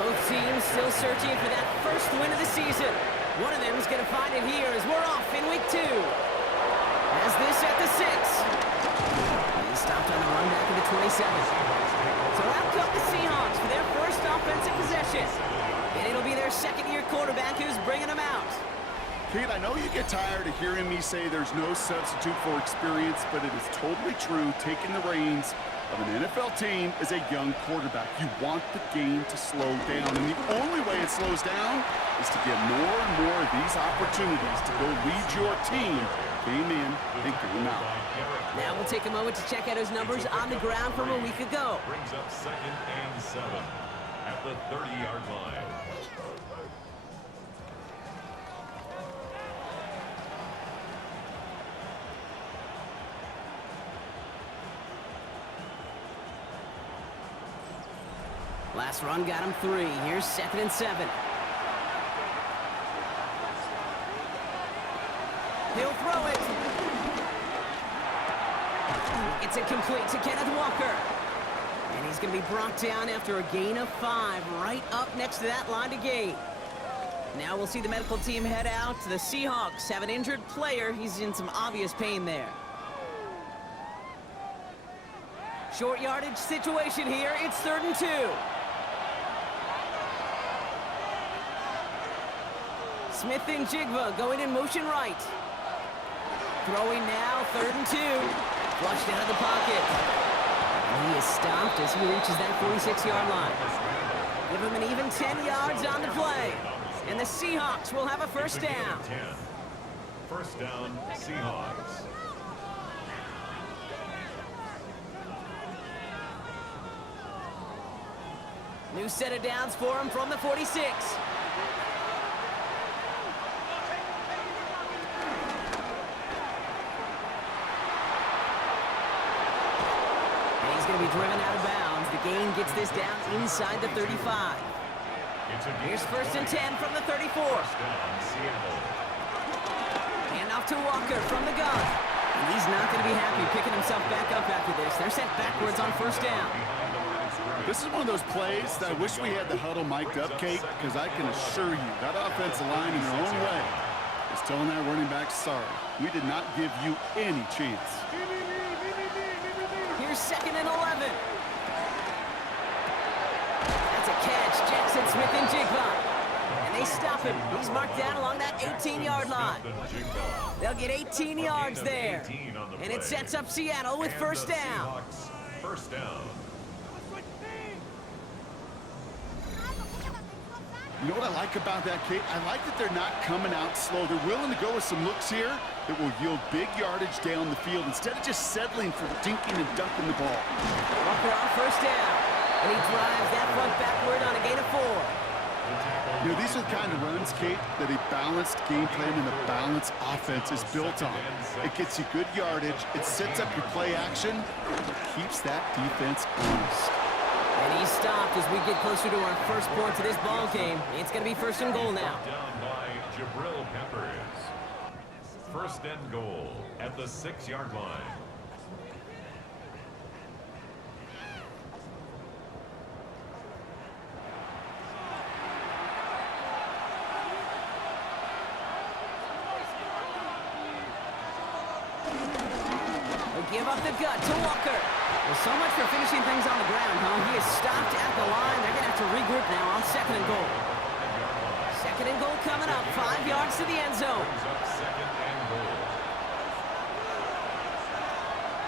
Both teams still searching for that first win of the season. One of them is going to find it here as we're off in week 2. As this at the 6. He stopped on the run back at the 27. So out come the Seahawks for their first offensive possession. And it'll be their second-year quarterback who's bringing them out. Pete, I know you get tired of hearing me say there's no substitute for experience, but it is totally true. Taking the reins of an NFL team is a young quarterback. You want the game to slow down, and the only way it slows down is to get more and more of these opportunities to go lead your team game in and game out. Now we'll take a moment to check out his numbers on the ground from a week ago. Brings up 2nd and 7 at the 30-yard line. Last run got him 3. Here's 2nd and 7. He'll throw it. It's incomplete to Kenneth Walker. And he's going to be brought down after a gain of 5 right up next to that line to gain. Now we'll see the medical team head out. The Seahawks have an injured player. He's in some obvious pain there. Short yardage situation here. It's 3rd and 2. Smith and Jigba going in motion right. Throwing now, 3rd and 2. Flushed out of the pocket. And he is stopped as he reaches that 46-yard line. Give him an even 10 yards on the play. And the Seahawks will have a first down. First down, Seahawks. New set of downs for him from the 46. Going to be driven out of bounds. The gain gets this down inside the 35. Here's 1st and 10 from the 34. Hand off to Walker from the gun. And he's not going to be happy picking himself back up after this. They're sent backwards on 1st down. This is one of those plays that I wish we had the huddle mic'd up, Kate, because I can assure you that offensive line in their own way is telling that running back, sorry, we did not give you any chance. Here's 2nd and 11. That's a catch. Jackson, Smith, and Jigba. And they stop him. He's marked down along that 18-yard line. They'll get 18 yards there. And it sets up Seattle with first down. First down. You know what I like about that, Kate? I like that they're not coming out slow. They're willing to go with some looks here that will yield big yardage down the field instead of just settling for dinking and ducking the ball. Walker on first down. And he drives that front backward on a gain of 4. You know, these are the kind of runs, Kate, that a balanced game plan and a balanced offense is built on. It gets you good yardage, it sets up your play action, it keeps that defense honest. And he's stopped as we get closer to our first point to this ball game. It's going to be 1st and goal now. Down by Jabril Peppers. 1st and goal at the 6-yard line. They'll give up the gut to Walker. Well, so much for finishing things on the ground, huh? He is stopped at the line. They're going to have to regroup now on 2nd and goal. 2nd and goal coming up. 5 yards to the end zone.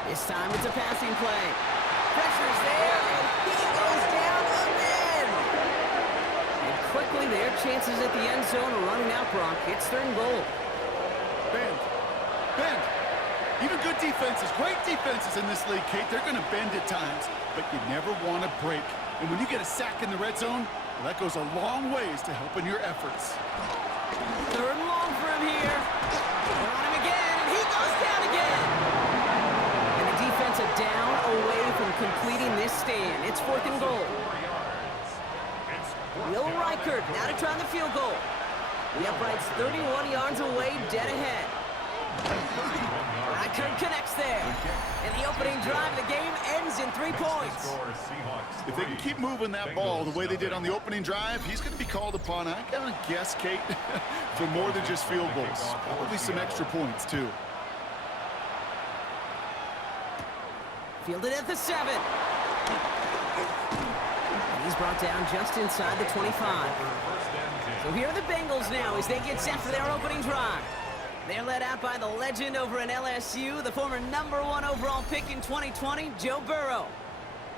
This time it's a passing play. Pressure's there, and he goes down again. And quickly, their chances at the end zone are running out, Brock. It's 3rd and goal. Bend. Even good defenses, great defenses in this league, Kate, they're going to bend at times, but you never want to break. And when you get a sack in the red zone, well, that goes a long ways to helping your efforts. 3rd and long for him here. They're on him again, and he goes down again. And the defense a down away from completing this stand. It's 4th and goal. Will Reichert now to try the field goal. The upright's 31 yards away, dead ahead. Connects there. And the opening drive of the game ends in 3 points. If they can keep moving that ball the way they did on the opening drive, he's going to be called upon, I gotta guess, Kate, for more than just field goals. Probably some extra points, too. Fielded at the 7. And he's brought down just inside the 25. So here are the Bengals now as they get set for their opening drive. They're led out by the legend over in LSU, the former #1 overall pick in 2020, Joe Burrow.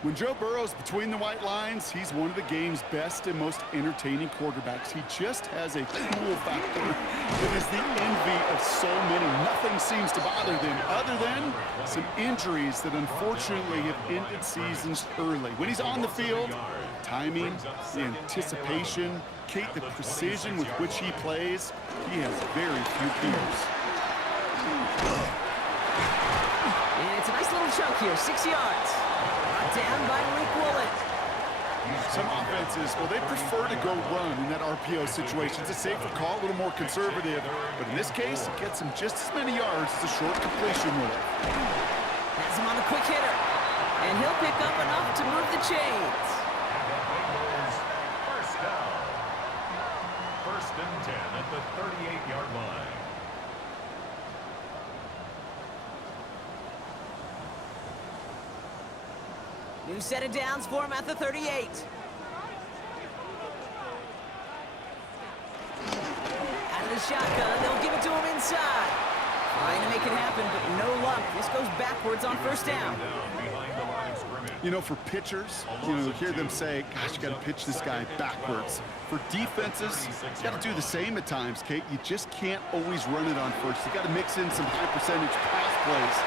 When Joe Burrow's between the white lines, he's one of the game's best and most entertaining quarterbacks. He just has a cool factor that is the envy of so many. Nothing seems to bother them other than some injuries that unfortunately have ended seasons early. When he's on the field, timing, the anticipation, Kate, the precision with which he plays, he has very few peers. And it's a nice little chunk here, 6 yards. Brought down by Woolen. Some offenses, well, they prefer to go run in that RPO situation. It's a safer call, a little more conservative. But in this case, it gets him just as many yards as a short completion will. Has him on the quick hitter. And he'll pick up enough to move the chains. First down. First and 10 at the 38-yard line. New set of downs for him at the 38. Out of the shotgun, they'll give it to him inside. Trying to make it happen, but no luck. This goes backwards on first down. You know, for pitchers, you hear them say, gosh, you got to pitch this guy backwards. For defenses, you got to do the same at times, Kate. You just can't always run it on first. You got to mix in some high percentage pass plays.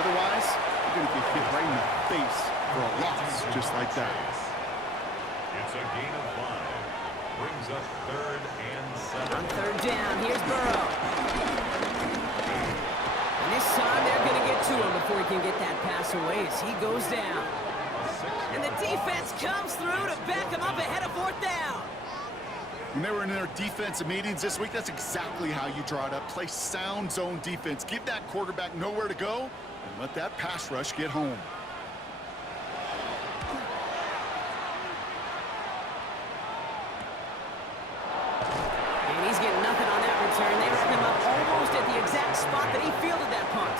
Otherwise, you're going to get hit right in the face for a loss just like that. It's a gain of 5. Brings up 3rd and 7. On third down, here's Burrow. And this time they're going to get to him before he can get that pass away as he goes down. And the defense comes through to back him up ahead of 4th down. When they were in their defensive meetings this week, that's exactly how you draw it up. Play sound zone defense. Give that quarterback nowhere to go and let that pass rush get home. And he's getting nothing on that return. They wrap him up almost at the exact spot that he fielded that punt.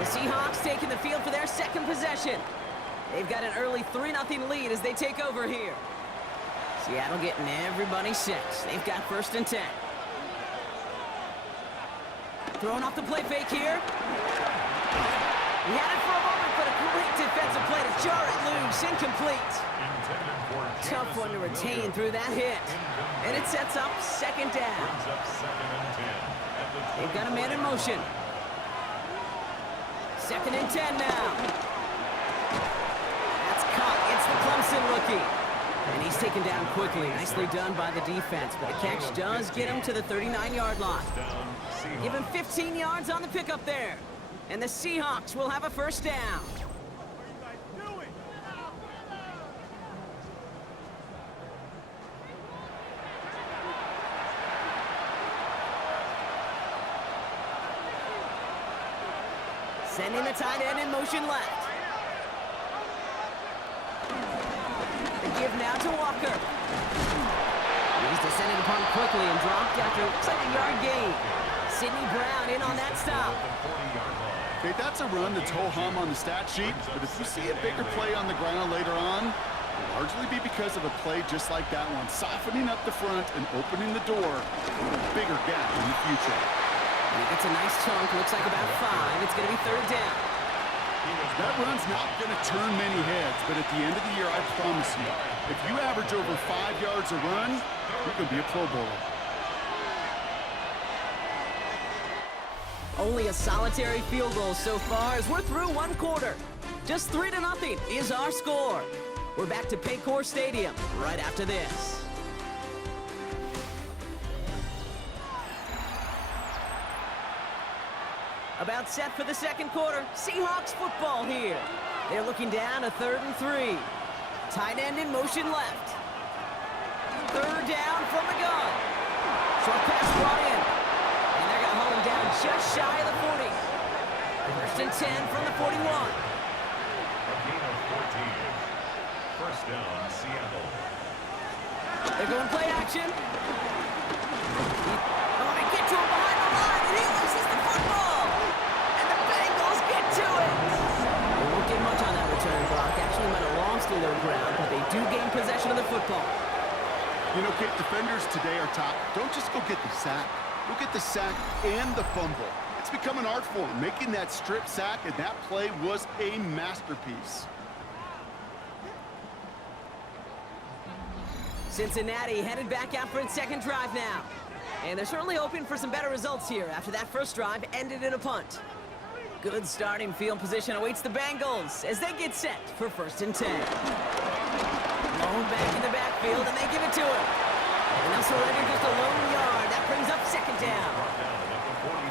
The Seahawks taking the field for their second possession. They've got an early 3-0 lead as they take over here. Seattle getting everybody set. They've got 1st and 10. Throwing off the play fake here. He had it for a moment, but a great defensive play to jar it loose. Incomplete. Tough one to retain through that hit. And it sets up 2nd down. They've got a man in motion. 2nd and 10 now. That's caught. It's the Clemson rookie. And he's taken down quickly. Nicely done by the defense. But the catch does get him to the 39-yard line. Give him 15 yards on the pickup there. And the Seahawks will have a 1st down. Sending the tight end in motion left. The give now to Walker. He's descended upon quickly and dropped after looks like a yard gain. Sidney Brown in on that stop. Okay, that's a run that's ho-hum on the stat sheet, but if you see a bigger play on the ground later on, it'll largely be because of a play just like that one, softening up the front and opening the door for a bigger gap in the future. He gets a nice chunk, looks like about 5. It's going to be 3rd down. That run's not going to turn many heads, but at the end of the year, I promise you, if you average over 5 yards a run, you're going to be a Pro Bowler. Only a solitary field goal so far as we're through 1 quarter. Just 3-0 is our score. We're back to Paycor Stadium right after this. About set for the 2nd quarter. Seahawks football here. They're looking down a 3rd and 3. Tight end in motion left. 3rd down from the gun. Short pass brought in. And they're going to hold him down just shy of the 40. First and 10 from the 41. A gain of 14. First down, Seattle. They're going play action. Oh, they get to him behind the line, and he loses the football. And the Bengals get to it. They won't get much on that return block. Actually might have lost a little ground, but they do gain possession of the football. You know, Kate, defenders today are top. Don't just go get the sack. Go get the sack and the fumble. It's become an art form, making that strip sack, and that play was a masterpiece. Cincinnati headed back out for its second drive now. And they're certainly hoping for some better results here after that first drive ended in a punt. Good starting field position awaits the Bengals as they get set for first and 10. Long back in the backfield, and they give it to him. And they'll surrender just a lone yard. That brings up second down.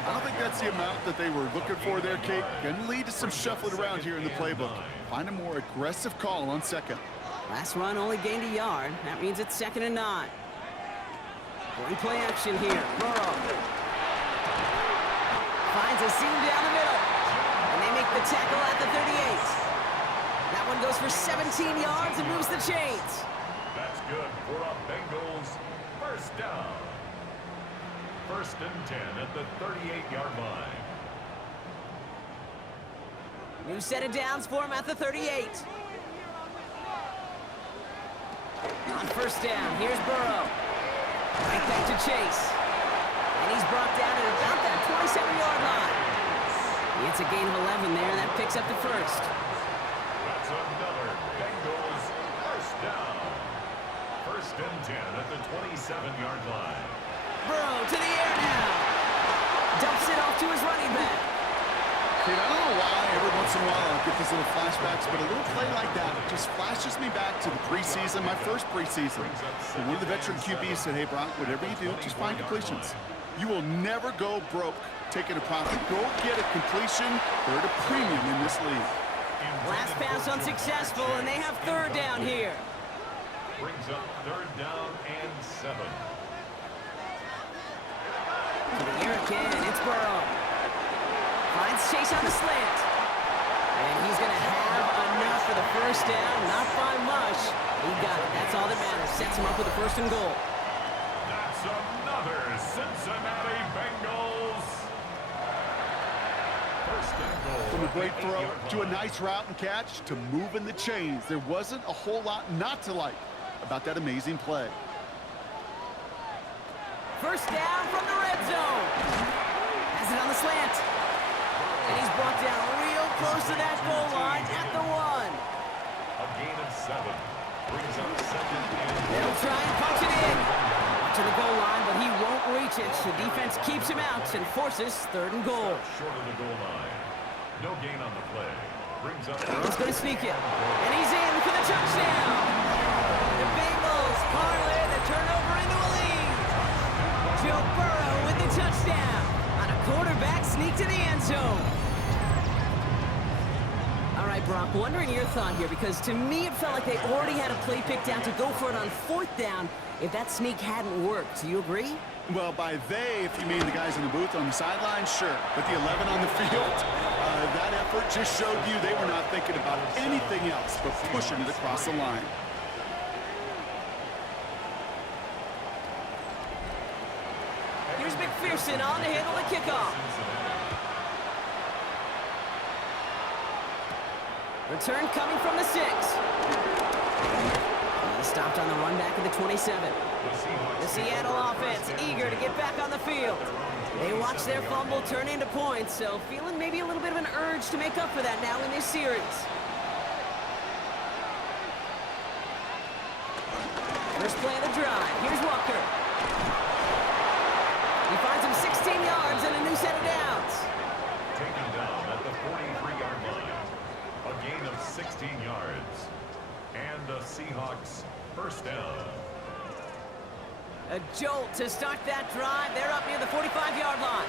I don't think that's the amount that they were looking for there, Kate. Going to lead to some shuffling around here in the playbook. Find a more aggressive call on second. Last run only gained a yard. That means it's second and 9. Going play action here. Burrow finds a seam down the middle. And they make the tackle at the 38. That one goes for 17 yards and moves the chains. That's good for a Bengals first down. First and 10 at the 38-yard line. New set of downs for him at the 38. On first down, here's Burrow. Right back to Chase. And he's brought down at about that 27-yard line. It's a gain of 11 there. That picks up the first. That's another Bengals first down. First and 10 at the 27-yard line. Burrow to the air now. Dumps it off to his running back. Kate, I don't know why every once in a while I'll get these little flashbacks, but a little play like that just flashes me back to the preseason, my first preseason. And one of the veteran QBs said, hey, Brock, whatever you do, just find completions. You will never go broke taking a profit. Go get a completion. They're at a premium in this league. Last pass unsuccessful, and they have third down here. Brings up third down and 7. To the air again, it's Burrow. Finds Chase on the slant. And he's going to have enough for the first down. Not by much. He got it. That's all that matters. Sets him up with a first and goal. That's another Cincinnati Bengals first and goal. From a great throw to a nice route and catch to moving the chains. There wasn't a whole lot not to like about that amazing play. First down from the red zone. Has it on the slant. And he's brought down real close to that goal line at the 1. A gain of 7. Brings up second and They'll try and punch it in. To the goal line, but he won't reach it. The defense keeps him out and forces third and goal. short of the goal line. No gain on the play. Brings up. Burrow's going to sneak it. And he's in for the touchdown. The Bengals parlay the turnover into a lead. Joe Burrow with the touchdown on a quarterback sneak to the end zone. All right, Brock, wondering your thought here, because to me it felt like they already had a play picked out to go for it on fourth down if that sneak hadn't worked. Do you agree? Well, by they, if you mean the guys in the booth on the sideline, sure. But the 11 on the field, that effort just showed you they were not thinking about anything else but pushing it across the line. Here's McPherson on to handle the kickoff. Return coming from the 6. He stopped on the run back at the 27. The Seattle offense eager to get back on the field. They watch their fumble turn into points, so feeling maybe a little bit of an urge to make up for that now in this series. First play of the drive. Here's Walker. He finds him 16 yards and a new set of downs. Taken down at the 43-yard line. A gain of 16 yards. And the Seahawks first down. A jolt to start that drive. They're up near the 45-yard line.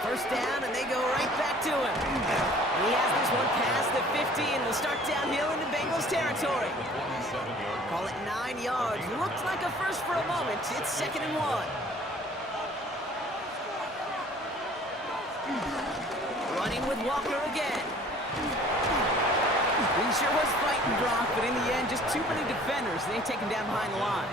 First down, and they go right back to him. And he has this one past the 50 and will start downhill into Bengals territory. Call it 9 yards. Looked like a first for a moment. It's second and 1. Running with Walker again. He sure was fighting, Brock, but in the end, just too many defenders. They ain't taken down behind the line.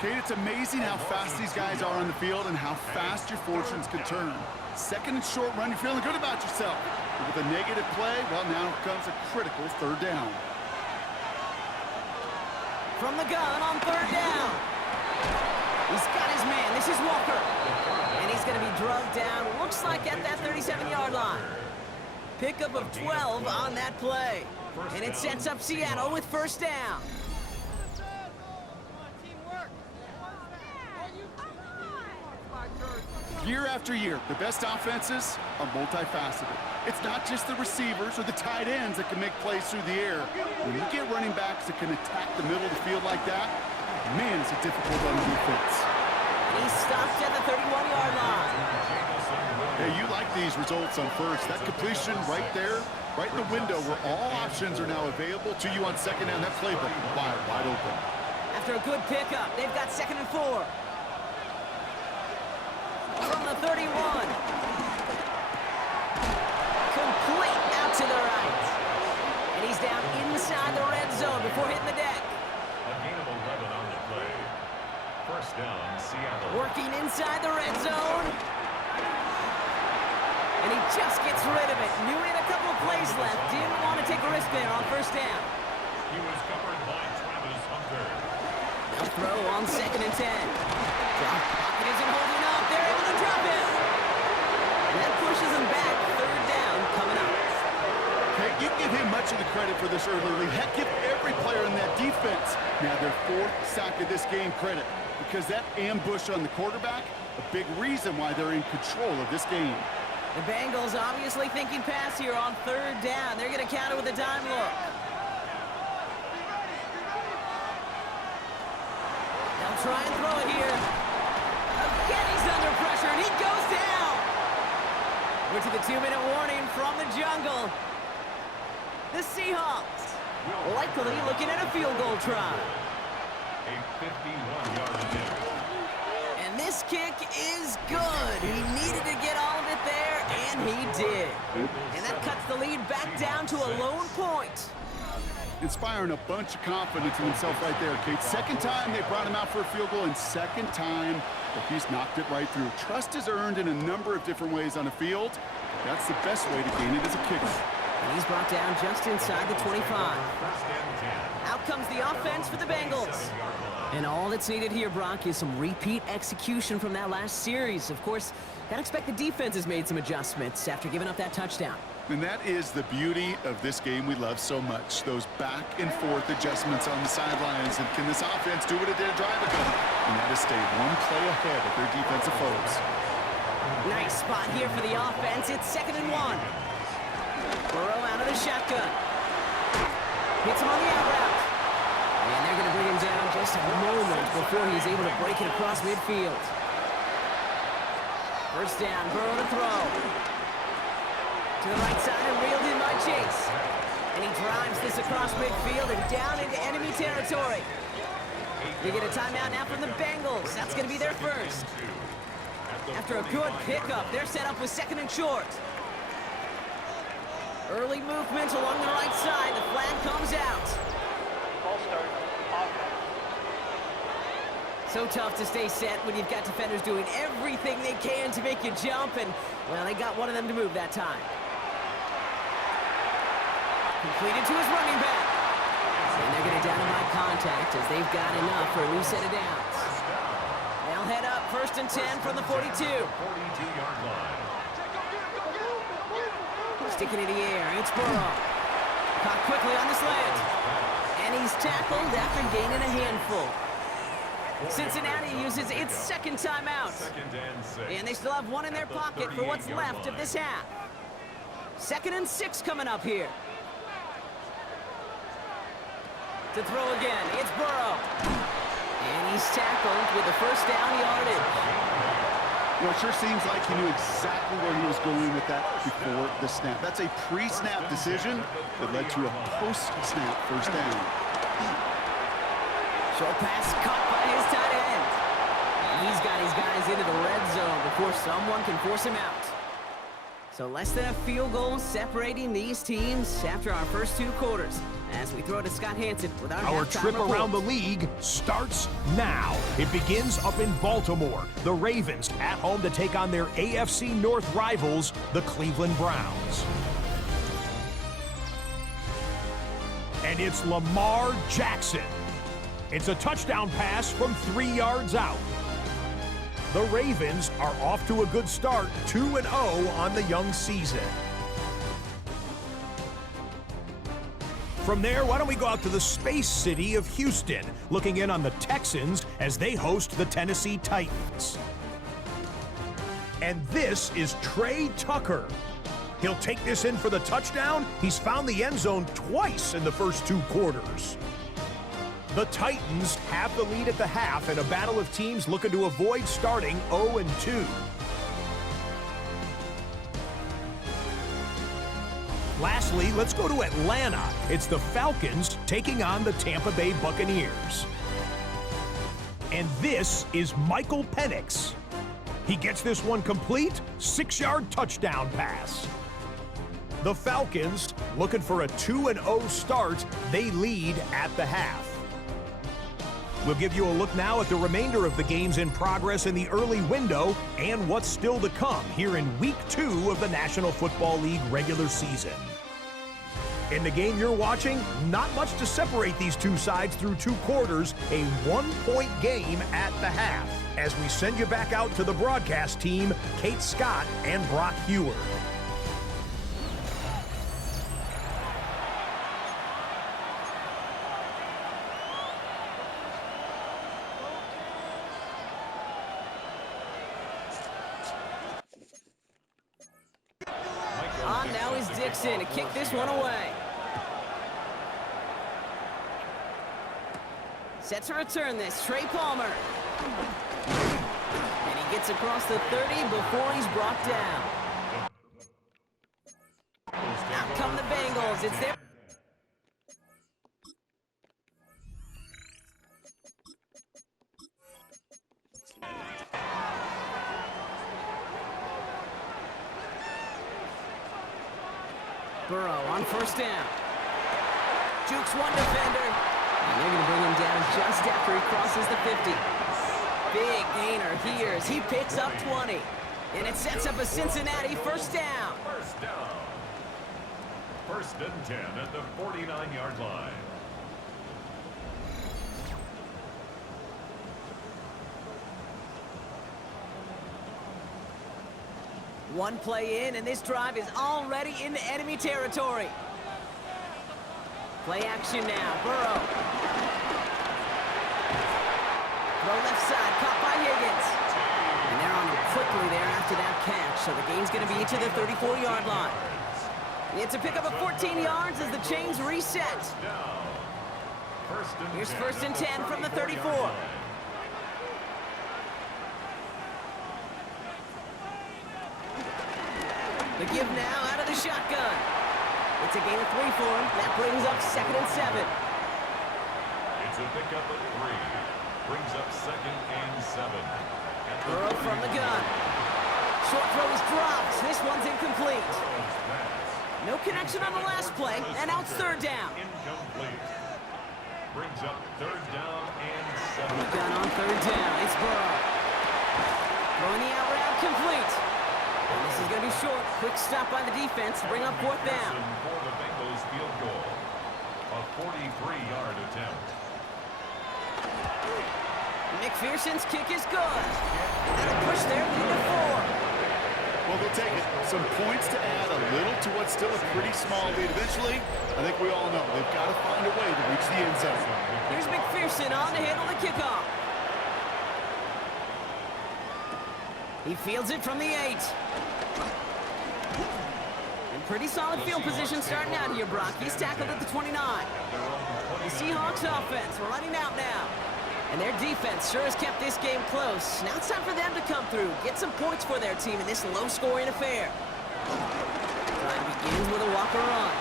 Kate, it's amazing how fast these guys are on the field and how fast your fortunes can turn. Second and short run, you're feeling good about yourself. But with a negative play, well, now comes a critical third down. From the gun on third down. He's got his man. This is Walker. And he's going to be drugged down, looks like at that 37-yard line. Pickup of 12 on that play. And it sets up Seattle with first down. Year after year, the best offenses are multifaceted. It's not just the receivers or the tight ends that can make plays through the air. When you get running backs that can attack the middle of the field like that, man, it's a difficult on defense. And he stopped at the 31-yard line. Hey, you like these results on first. That completion right there, right in the window where all options are now available to you on second down. That playbook wide open. After a good pickup, they've got 2nd and 4. From the 31. Complete out to the right. And he's down inside the red zone before hitting the deck. A gain of 11 on the play. First down, Seattle. Working inside the red zone. And he just gets rid of it. Knew he had a couple of plays left. Didn't want to take a risk there on first down. He was covered by Travis Hunter. They'll throw on 2nd and 10. Drop pocket isn't holding up. They're able to drop it. And that pushes him back. Third down coming up. Hey, you give him much of the credit for this early lead. Heck, give every player in that defense now their 4th sack of this game credit. Because that ambush on the quarterback, a big reason why they're in control of this game. The Bengals obviously thinking pass here on third down. They're going to counter with a dime look. They'll try and throw it here. Again, he's under pressure, and he goes down. We're to the 2-minute warning from the jungle. The Seahawks likely looking at a field goal try. A 51-yard attempt. And this kick is good. He needed to get all of it there, and he did. And that cuts the lead back down to a lone point. Inspiring a bunch of confidence in himself right there, Kate. Second time they brought him out for a field goal, and second time that he's knocked it right through. Trust is earned in a number of different ways on the field. That's the best way to gain it as a kicker. And he's brought down just inside the 25. Out comes the offense for the Bengals. And all that's needed here, Brock, is some repeat execution from that last series. Of course, gotta expect the defense has made some adjustments after giving up that touchdown. And that is the beauty of this game we love so much. Those back and forth adjustments on the sidelines. And can this offense do what it did a drive ago? And that is stay one play ahead of their defensive foes. Nice spot here for the offense. It's 2nd and 1. Burrow out of the shotgun. Hits him on the out route. And they're going to bring him down just a moment before he's able to break it across midfield. First down, Burrow to throw. To the right side and reeled in by Chase. And he drives this across midfield and down into enemy territory. They get a timeout now from the Bengals. That's going to be their first. After a good pickup, they're set up with 2nd and short. Early movement along the right side. The flag comes out. So tough to stay set when you've got defenders doing everything they can to make you jump, and, well, they got one of them to move that time. Completed to his running back. And they're going to down him by contact as they've got enough for a new set of downs. They'll head up 1st and 10 from the 42. 42-yard line. Sticking it in the air, it's Burrow. Caught quickly on the slant. And he's tackled after gaining a handful. Cincinnati uses its 2nd timeout. 2nd and 6. And they still have one in their pocket for what's left of this half. 2nd and 6 coming up here. To throw again, it's Burrow. And he's tackled with the first down yardage. Well, it sure seems like he knew exactly where he was going with that before the snap. That's a pre-snap decision that led to a post-snap first down. Short pass caught by his tight end. And he's got his guys into the red zone before someone can force him out. So less than a field goal separating these teams after our first 2 quarters. As we throw to Scott Hansen with our trip report. around the league starts now. It begins up in Baltimore. The Ravens at home to take on their AFC North rivals, the Cleveland Browns. And it's Lamar Jackson. It's a touchdown pass from 3 yards out. The Ravens are off to a good start, 2-0 on the young season. From there, why don't we go out to the space city of Houston, looking in on the Texans as they host the Tennessee Titans. And this is Trey Tucker. He'll take this in for the touchdown. He's found the end zone twice in the first 2 quarters. The Titans have the lead at the half in a battle of teams looking to avoid starting 0-2. Lastly, let's go to Atlanta. It's the Falcons taking on the Tampa Bay Buccaneers. And this is Michael Penix. He gets this one complete, 6-yard touchdown pass. The Falcons looking for a 2-0 start. They lead at the half. We'll give you a look now at the remainder of the games in progress in the early window and what's still to come here in Week 2 of the National Football League regular season. In the game you're watching, not much to separate these two sides through 2 quarters, a 1-point game at the half. As we send you back out to the broadcast team, Kate Scott and Brock Heward. On now is Dixon to kick this one away. Set to return this, Trey Palmer. And he gets across the 30 before he's brought down. Out come the Bengals. It's their... Burrow on first down. Jukes one defender. And they're going to bring him down just after he crosses the 50. Big gainer here as he picks up 20. And it sets up a Cincinnati first down. First down. 1st and 10 at the 49-yard line. One play in, and this drive is already into enemy territory. Play action now, Burrow. Throw left side, caught by Higgins. And they're on him quickly there after that catch, so the game's going to be to the 34-yard line. It's a pickup of 14 yards as the chains reset. Here's 1st and 10 from the 34. The give now out of the shotgun. It's a gain of 3 for him. That brings up 2nd and 7. It's a pickup of 3. Brings up 2nd and 7. Burrow from the gun. Short throw is dropped. This one's incomplete. No connection on the last play, and now it's 3rd down. Incomplete. Brings up 3rd down and 7. The gun on 3rd down. It's Burrow. Throwing the out route complete. And this is going to be short. Quick stop by the defense to bring up 4th down. For the Bengals field goal. A 43-yard attempt. McPherson's kick is good. And that'll push their lead to 4. Well, they'll take it. Some points to add a little to what's still a pretty small lead. Eventually, I think we all know they've got to find a way to reach the end zone. Here's McPherson on to handle the kickoff. He fields it from the 8. And pretty solid field position starting out here, Brock. He's tackled at the 29. The Seahawks offense running out now. And their defense sure has kept this game close. Now it's time for them to come through, get some points for their team in this low-scoring affair. Drive begins with a walker run.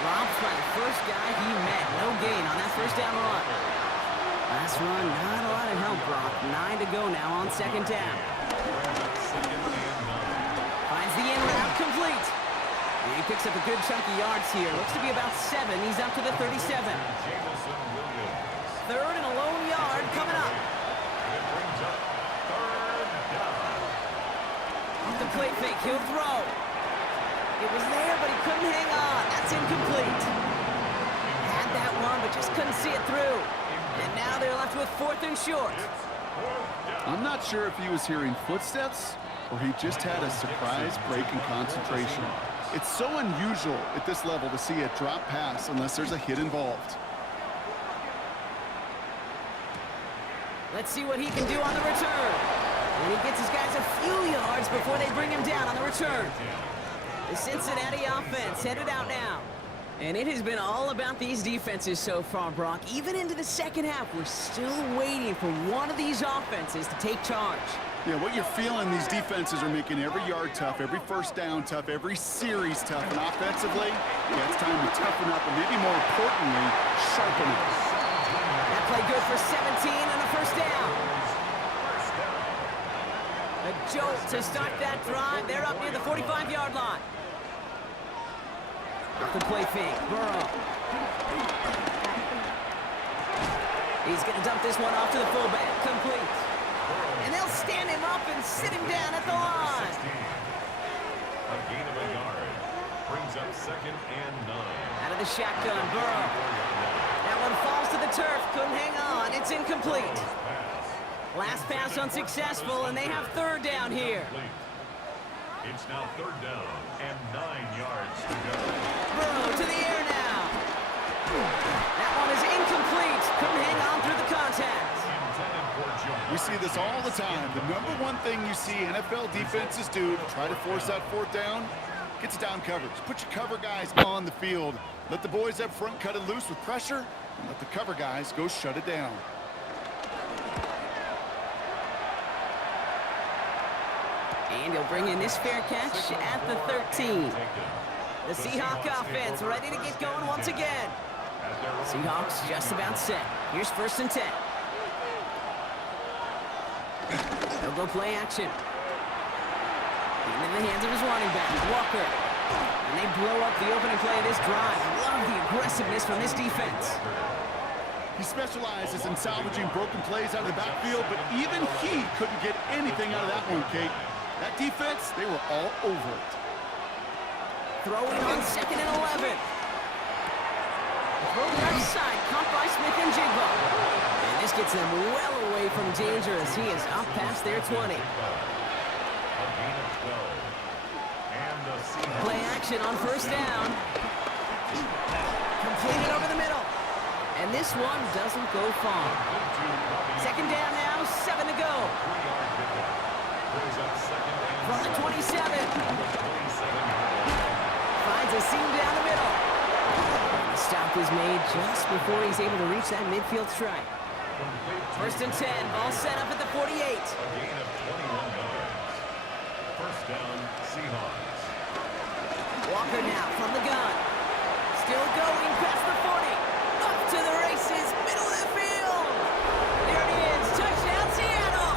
Drops by the first guy he met. No gain on that 1st down run. Last run, not a lot of help, Brock. 9 to go now on 2nd down. Finds the in route complete. He picks up a good chunk of yards here. Looks to be about 7. He's up to the 37. Third and a lone yard coming up. Off the play fake, he'll throw. It was there, but he couldn't hang on. That's incomplete. Had that one, but just couldn't see it through. And now they're left with 4th and short. I'm not sure if he was hearing footsteps or he just had a surprise break in concentration. It's so unusual at this level to see a drop pass unless there's a hit involved. Let's see what he can do on the return. And he gets his guys a few yards before they bring him down on the return. The Cincinnati offense headed out now. And it has been all about these defenses so far, Brock. Even into the second half, we're still waiting for one of these offenses to take charge. Yeah, what you're feeling, these defenses are making every yard tough, every first down tough, every series tough. And offensively, yeah, it's time to toughen up and maybe more importantly, sharpen up. That play good for 17 and a first down. A jolt to start that drive. They're up near the 45-yard line. Off the play fake, Burrow. He's going to dump this one off to the fullback. Complete. And they'll stand him up and sit him down at the line. A gain of a yard. Brings up 2nd and 9. Out of the shotgun, Burrow. That one falls to the turf. Couldn't hang on. It's incomplete. Last pass unsuccessful, and they have 3rd down here. It's now 3rd down and 9 yards to go. Burrow to the air now. That one is incomplete. Couldn't hang on through the contact. We see this all the time. The number one thing you see NFL defenses do to try to force that 4th down, gets down coverage. Put your cover guys on the field. Let the boys up front cut it loose with pressure, and let the cover guys go shut it down. And he'll bring in this fair catch at the 13. The Seahawks offense ready to get going once again. Seahawks just about set. Here's 1st and 10. They'll go play action. Into the hands of his running back, Walker. And they blow up the opening play of this drive. Love the aggressiveness from this defense. He specializes in salvaging broken plays out of the backfield, but even he couldn't get anything out of that one, Kate. That defense, they were all over it. Throwing on 2nd and 11. Throw left side, caught by Smith and Jigba. And this gets them well away from danger as he is up past their 20. Play action on 1st down. Completed over the middle. And this one doesn't go far. 2nd down now, 7 to go. From the 27. Finds a seam down the middle. The stop is made just before he's able to reach that midfield strike. 1st and 10, ball set up at the 48. A gain of 21 yards. 1st down, Seahawks. Walker now from the gun. Still going past the 40. Up to the races, middle of the field. There it is, touchdown Seattle.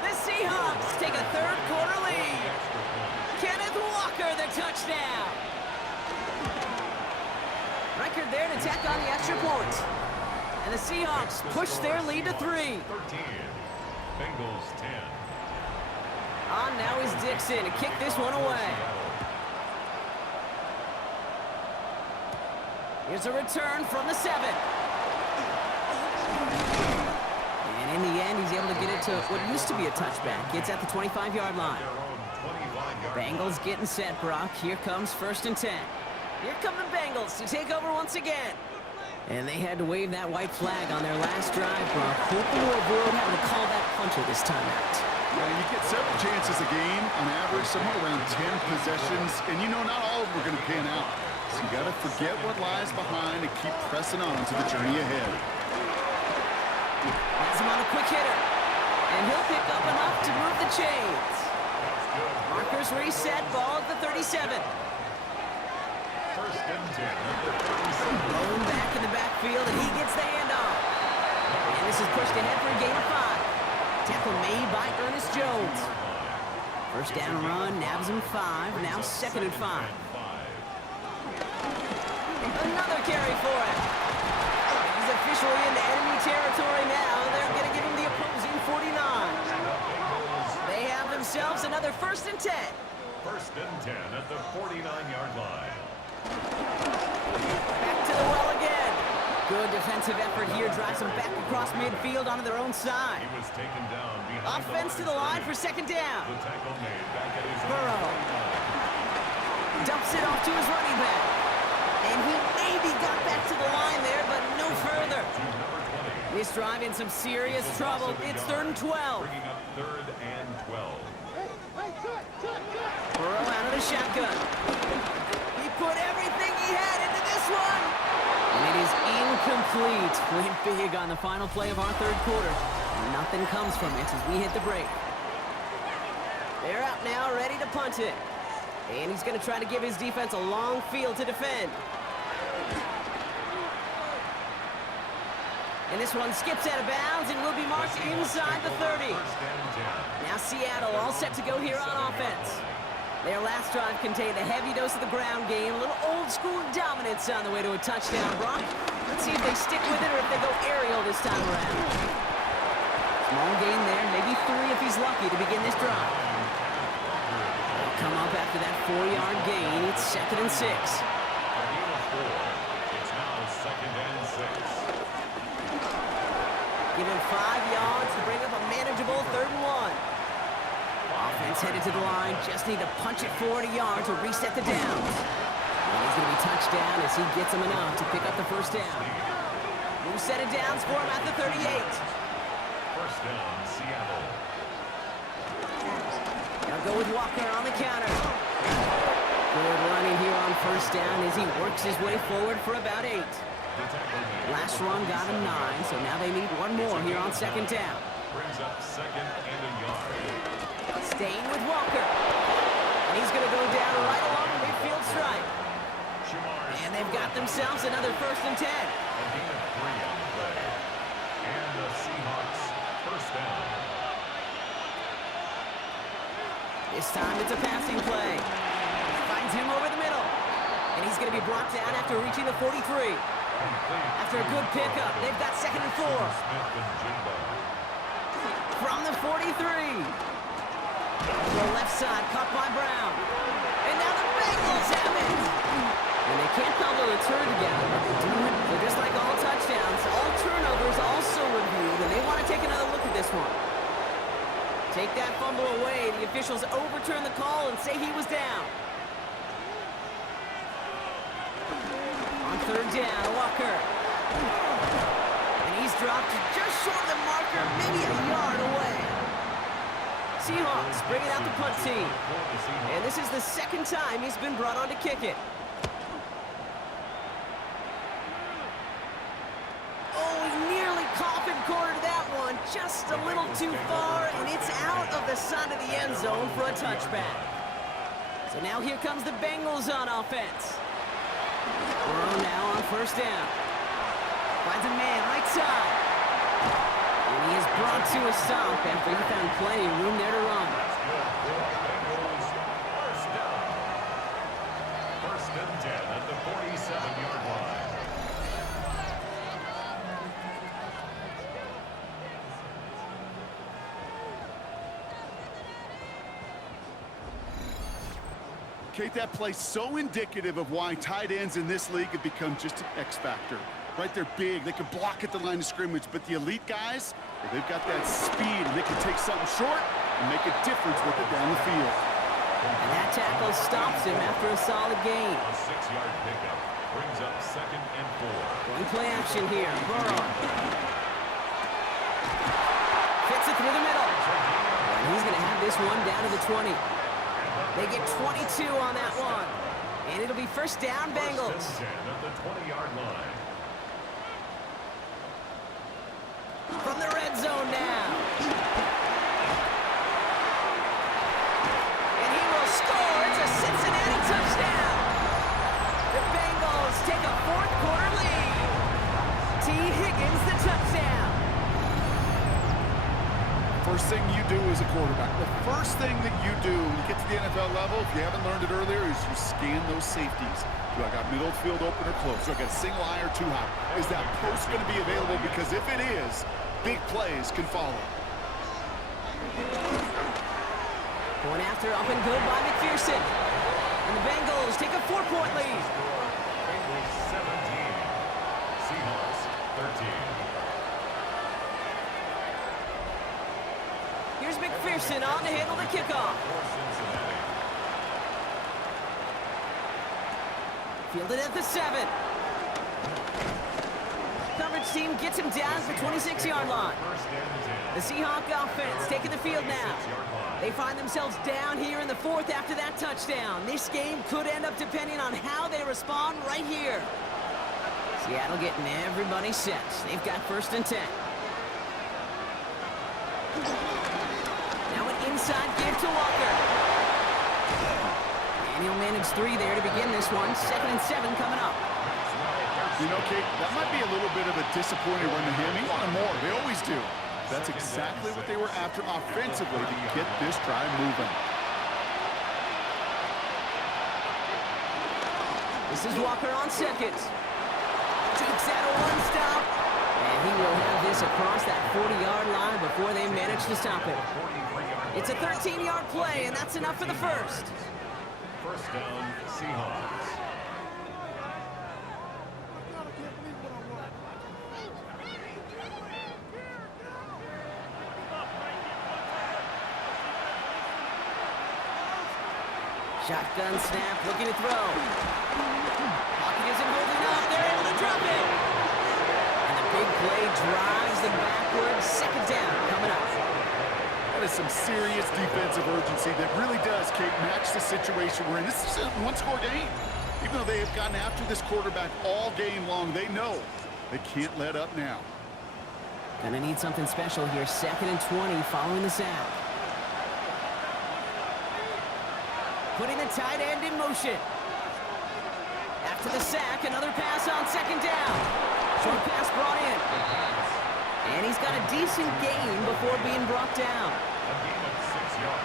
The Seahawks take a 3rd quarter lead. Kenneth Walker, the touchdown. Record there to tack on the extra point. And the Seahawks push their lead to 3. 13. Bengals 10. On now is Dixon to kick this one away. Here's a return from the 7. And in the end, he's able to get it to what used to be a touchback. It's at the 25-yard line. Bengals getting set, Brock. Here comes 1st and 10. Here come the Bengals to take over once again. And they had to wave that white flag on their last drive, Brock. Hoping to avoid having to call that punter this time out. Yeah, you get several chances a game, on average, somewhere around 10 possessions, and you know not all of them are going to pan out. So you got to forget what lies behind and keep pressing on to the journey ahead. Has him on a quick hitter, and he'll pick up enough to move the chains. Markers reset, ball at the 37. 1st and 10. Rolling back in the backfield, and he gets the handoff. And this is pushed ahead for a gain of 5. Tackle made by Ernest Jones. First down run, nabs him 5, now 2nd and 5. Another carry for him. He's officially into enemy territory now. They're going to give him the opposing 49. They have themselves another 1st and 10. 1st and 10 at the 49-yard line. Back to the well again. Good defensive effort here. Drives them back across midfield onto their own side. He was taken down behind Offense to the line for 2nd down. The tackle made back at his Burrow dumps it off to his running back. And he maybe got back to the line there, but no further. This drive in some serious trouble. It's 3rd and 12. Bringing up 3rd and 12. Burrow out of the shotgun. He put everything he had into this one. And it is incomplete. Went big on the final play of our 3rd quarter. Nothing comes from it as we hit the break. They're out now, ready to punt it. And he's going to try to give his defense a long field to defend. And this one skips out of bounds and will be marked inside the 30. Now Seattle all set to go here on offense. Their last drive contained a heavy dose of the ground game, a little old-school dominance on the way to a touchdown. Brock, let's see if they stick with it or if they go aerial this time around. Small gain there, maybe 3 if he's lucky to begin this drive. They'll come up after that 4-yard gain. It's 2nd and 6. It's now 2nd and 6. Give him 5 yards to bring up a manageable 3rd and 1. Offense headed to the line. Just need to punch it 40 yards or reset the downs. And he's going to be touched down as he gets him enough to pick up the 1st down. New set of downs for him at the 38. 1st down, Seattle. Now go with Walker on the counter. Good running here on 1st down as he works his way forward for about 8. Last run got him 9, so now they need 1 more here on 2nd down. Brings up 2nd and a yard. Staying with Walker. And he's going to go down right along the midfield stripe. And they've got themselves another 1st and 10. A gain of 3 on the play. And the Seahawks 1st down. This time it's a passing play. Finds him over the middle. And he's going to be brought down after reaching the 43. After a good pickup, they've got 2nd and 4. From the 43. The left side, caught by Brown. And now the Bengals have it. And they can't cobble a turn together, but they do it. So just like all touchdowns, all turnovers also reviewed, and they want to take another look at this one. Take that fumble away. The officials overturn the call and say he was down. On 3rd down, Walker. And he's dropped just short of the marker, maybe a yard away. Seahawks bring it out the punt team. And this is the 2nd time he's been brought on to kick it. Oh, he nearly coffin cornered that one. Just a little too far, and it's out of the side of the end zone for a touchback. So now here comes the Bengals on offense. Burrow now on 1st down. Finds a man right side. And he is brought to a stop after he found plenty of room there to run. Bengals 1st down. 1st and 10 at the 47-yard line. Kate, that play so indicative of why tight ends in this league have become just an X factor. Right, they're big, they can block at the line of scrimmage, but the elite guys, well, they've got that speed, and they can take something short and make a difference with it down the field. And that tackle stops him after a solid gain. A 6-yard pickup brings up 2nd and 4. Going play action here, Burrow. Fits it through the middle. And he's going to have this one down to the 20. They get 22 on that one. And it'll be 1st down, Bengals. 1st and 10 at the 20-yard line. From the red zone now. And he will score. It's a Cincinnati touchdown. The Bengals take a 4th quarter lead. Higgins the touchdown. first thing you do as a quarterback, the first thing that you do when you get to the NFL level, if you haven't learned it earlier, is you scan those safeties. Do I got middle field open or close? Do I got a single eye or two high? Is that post going to be available? Because if it is, big plays can follow. Going after up and good by McPherson. And the Bengals take a 4-point lead. Bengals 17, Seahawks 13. Here's McPherson on to handle the kickoff. Fielded at the 7. Coverage team gets him down at the 26-yard line. The Seahawk offense taking the field now. They find themselves down here in the 4th after that touchdown. This game could end up depending on how they respond right here. Seattle getting everybody set. They've got 1st and 10. Now an inside give to Walker. And he'll manage 3 there to begin this one. 2nd and 7 coming up. You know, Kate, that might be a little bit of a disappointing run to him. He wanted more. They always do. That's exactly what they were after offensively to get this drive moving. This is Walker on 2nd. Takes that a 1-stop. And he will have this across that 40-yard line before they manage to stop it. It's a 13-yard play, and that's enough for the 1st. 1st down, Seahawks. Shotgun snap, looking to throw. Pocket isn't holding up. They're able to drop it. And the big play drives them backwards. 2nd down coming up. That is some serious defensive urgency that really does, Kate, match the situation we're in. This is a one-score game. Even though they have gotten after this quarterback all game long, they know they can't let up now. Gonna need something special here. 2nd and 20 following the sack. Putting the tight end in motion. After the sack, another pass on 2nd down. Short pass brought in. And he's got a decent gain before being brought down. A gain of 6 yards.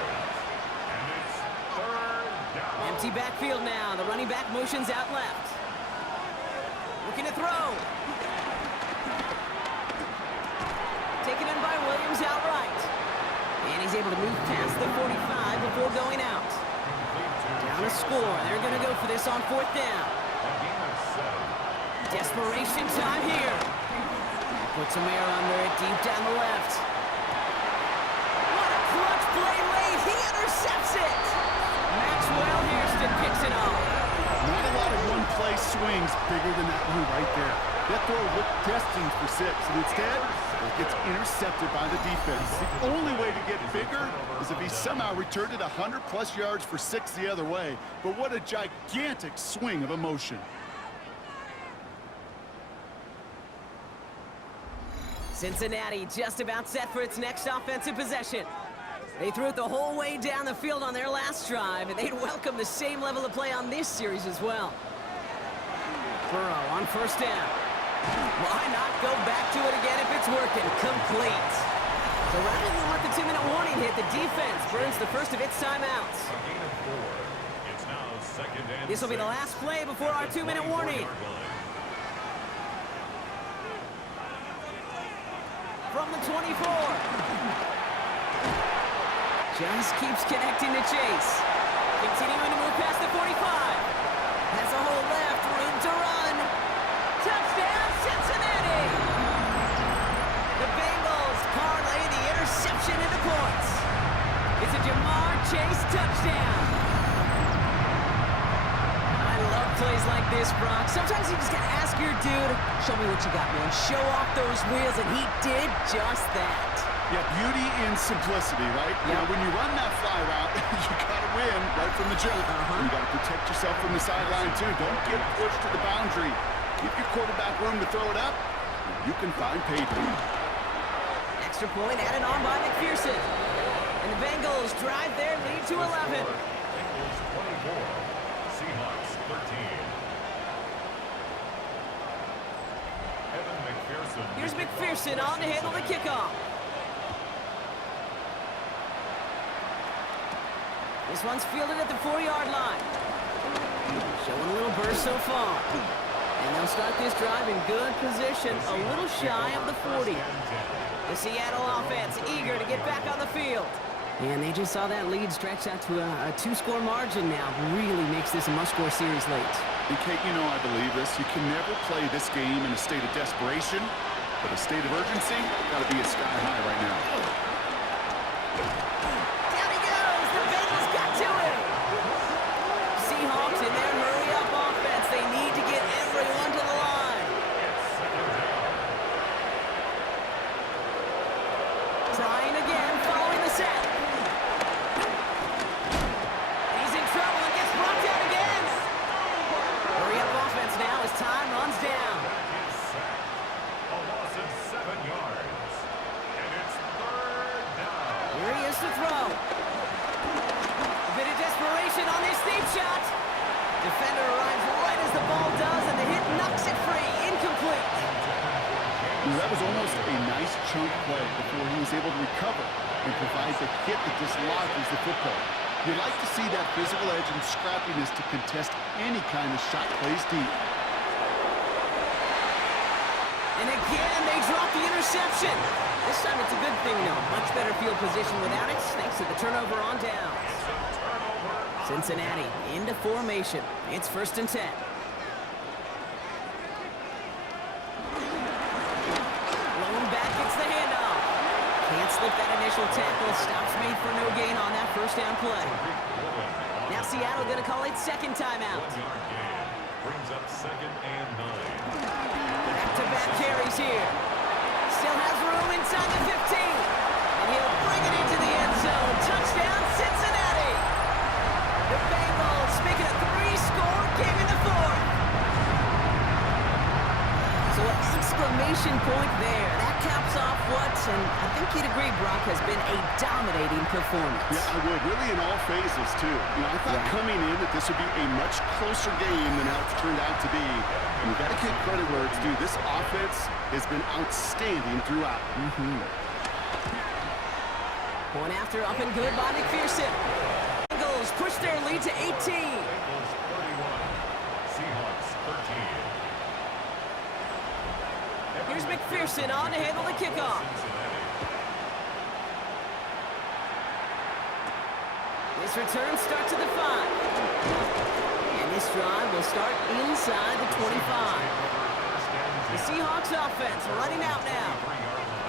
And it's 3rd down. Empty backfield now. The running back motions out left. Looking to throw. Taken in by Williams outright. And he's able to move past the 45 before going out. Down a score. They're going to go for this on 4th down. A gain of 7. Desperation time here. Puts some air under it deep down the left. What a clutch play late. He intercepts it. Maxwell Hairston picks it off. Not a lot of one-play swings bigger than that one right there. That throw looked destined for 6, and instead, it gets intercepted by the defense. The only way to get bigger is if he somehow returned it 100-plus yards for 6 the other way. But what a gigantic swing of emotion. Cincinnati just about set for its next offensive possession. They threw it the whole way down the field on their last drive, and they'd welcome the same level of play on this series as well. Burrow on 1st down. Why not go back to it again if it's working? Complete. So rather than let the 2-minute warning hit, the defense burns the first of its timeouts. A gain of 4. It's now 2nd and 6. This will be the last play before our 2-minute warning. From the 24. Just keeps connecting to Chase. Continuing to move past the 45. Has a hole left, room to run. Touchdown, Cincinnati! The Bengals parlay the interception into points. It's a Jamar Chase touchdown. I love plays like this, Brock. Sometimes you just gotta ask your dude, show me what you got, man. Show off those wheels, and he did just that. Yeah, beauty in simplicity, right? Yep. Now, when you run that fly route, you gotta win right from the jump. You gotta protect yourself from the sideline, too. Don't get pushed to the boundary. Give your quarterback room to throw it up. You can find payday. Extra point added on by McPherson. And the Bengals drive their lead to 11. Bengals 24, Seahawks 13. Evan McPherson. Here's McPherson on to handle the kickoff. This one's fielded at the 4-yard line. Showing a little burst so far. And they'll start this drive in good position, a little shy of the 40. The Seattle offense eager to get back on the field. And they just saw that lead stretch out to a 2-score margin now. Really makes this a must-score series late. And Kate, you know I believe this. You can never play this game in a state of desperation, but a state of urgency got to be a sky high right now. Down he goes! The Bengals got to him! Seahawks in their hurry-up offense. They need to get everyone to the line. Trying again, following the set. He's in trouble and gets brought down again. Hurry-up offense now as time runs down. A loss of 7 yards. And it's 3rd down. Here he is to throw. A bit of desperation on this deep shot. Defender arrives right as the ball does, and the hit knocks it free. Incomplete. That was almost a nice chunk play before he was able to recover and provide the hit that dislodges the football. You like to see that physical edge and scrappiness to contest any kind of shot plays deep. And again, they drop the interception. This time it's a good thing, though. Much better field position without it, thanks to the turnover on downs. Cincinnati into formation. It's 1st and 10. Blown back, gets the handoff. Can't slip that initial tackle. Stops made for no gain on that 1st down play. Now Seattle going to call it 2nd timeout. 1-yard gain brings up 2nd and 9. Back-to-back carries here. Still has room inside the 15. And he'll bring it into the end zone. Touchdown, Cincinnati. The Bengals make it a 3-score game in the 4th. So an exclamation point there. That caps off what, and I think you'd agree, Brock, has been a dominating performance. Yeah, I would. Really in all phases, too. You know, I thought coming in that this would be a much closer game than how it's turned out to be. And you got to give credit where it's due. This offense has been outstanding throughout. Point after, up and good by McPherson. Bengals push their lead to 18. Bengals 31, Seahawks 13. Here's McPherson on to handle the kickoff. This return starts at the 5. And this drive will start inside the 25. The Seahawks offense running out now.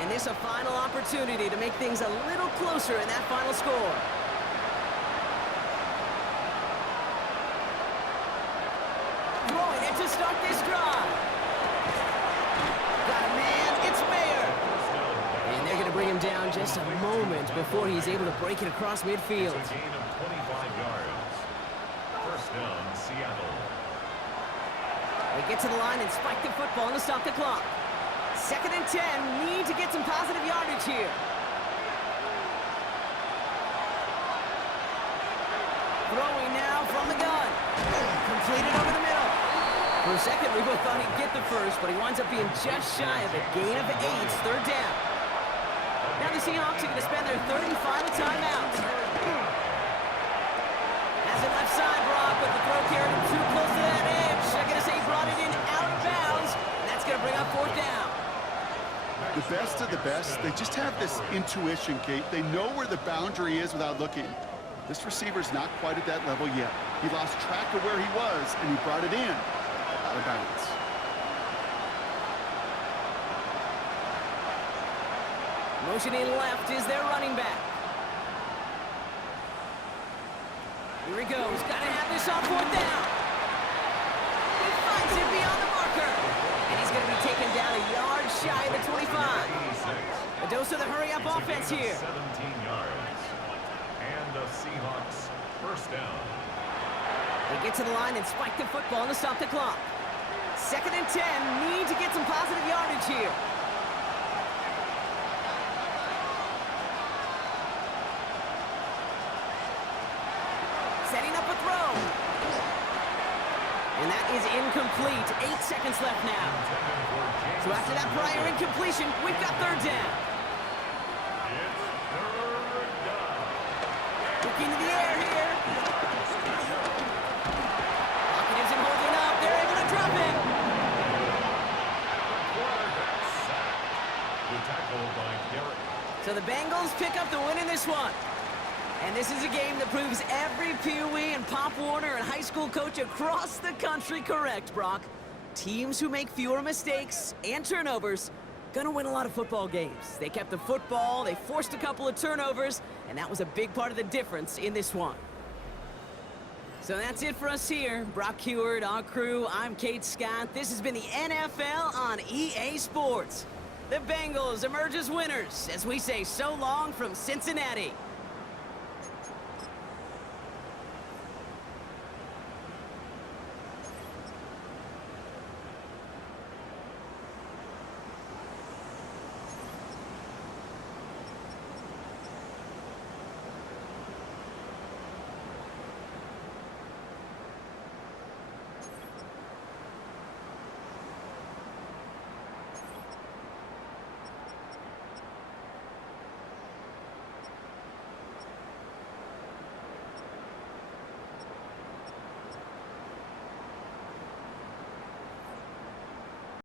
And this a final opportunity to make things a little closer in that final score. Throwing it to start this drive. Got a man, it's Mayer. And they're going to bring him down just a moment before he's able to break it across midfield. It's a gain of 25 yards. 1st down, Seattle. They get to the line and spike the football to stop the clock. 2nd and 10, need to get some positive yardage here. Throwing now from the gun. Completed over the middle. For a second, we both thought he'd get the first, but he winds up being just shy of a gain of 8. 3rd down. Now the Seahawks are going to spend their 3rd and final timeout. Has it left side, Brock, but the throw carried him too close to that edge. They're going to say he brought it in out of bounds, and that's going to bring up 4th down. The best of the best, they just have this intuition, Kate. They know where the boundary is without looking. This receiver's not quite at that level yet. He lost track of where he was, and he brought it in out of bounds. Motioning left is their running back. Here he goes. Got to have this on 4th down. He finds him beyond the marker. And he's going to be taken down a yard shy of the 25. A dose of the hurry-up offense here. 17 yards. And the Seahawks 1st down. They get to the line and spike the football to stop the clock. 2nd and 10, need to get some positive yardage here. Setting up a throw. And that is incomplete. 8 seconds left now. So after that prior incompletion, we've got 3rd down. It's 3rd down. Looking to the air here. So the Bengals pick up the win in this one. And this is a game that proves every Pee Wee and Pop Warner and high school coach across the country correct, Brock. Teams who make fewer mistakes and turnovers gonna win a lot of football games. They kept the football, they forced a couple of turnovers, and that was a big part of the difference in this one. So that's it for us here. Brock Heward, our crew, I'm Kate Scott. This has been the NFL on EA Sports. The Bengals emerge as winners as we say so long from Cincinnati.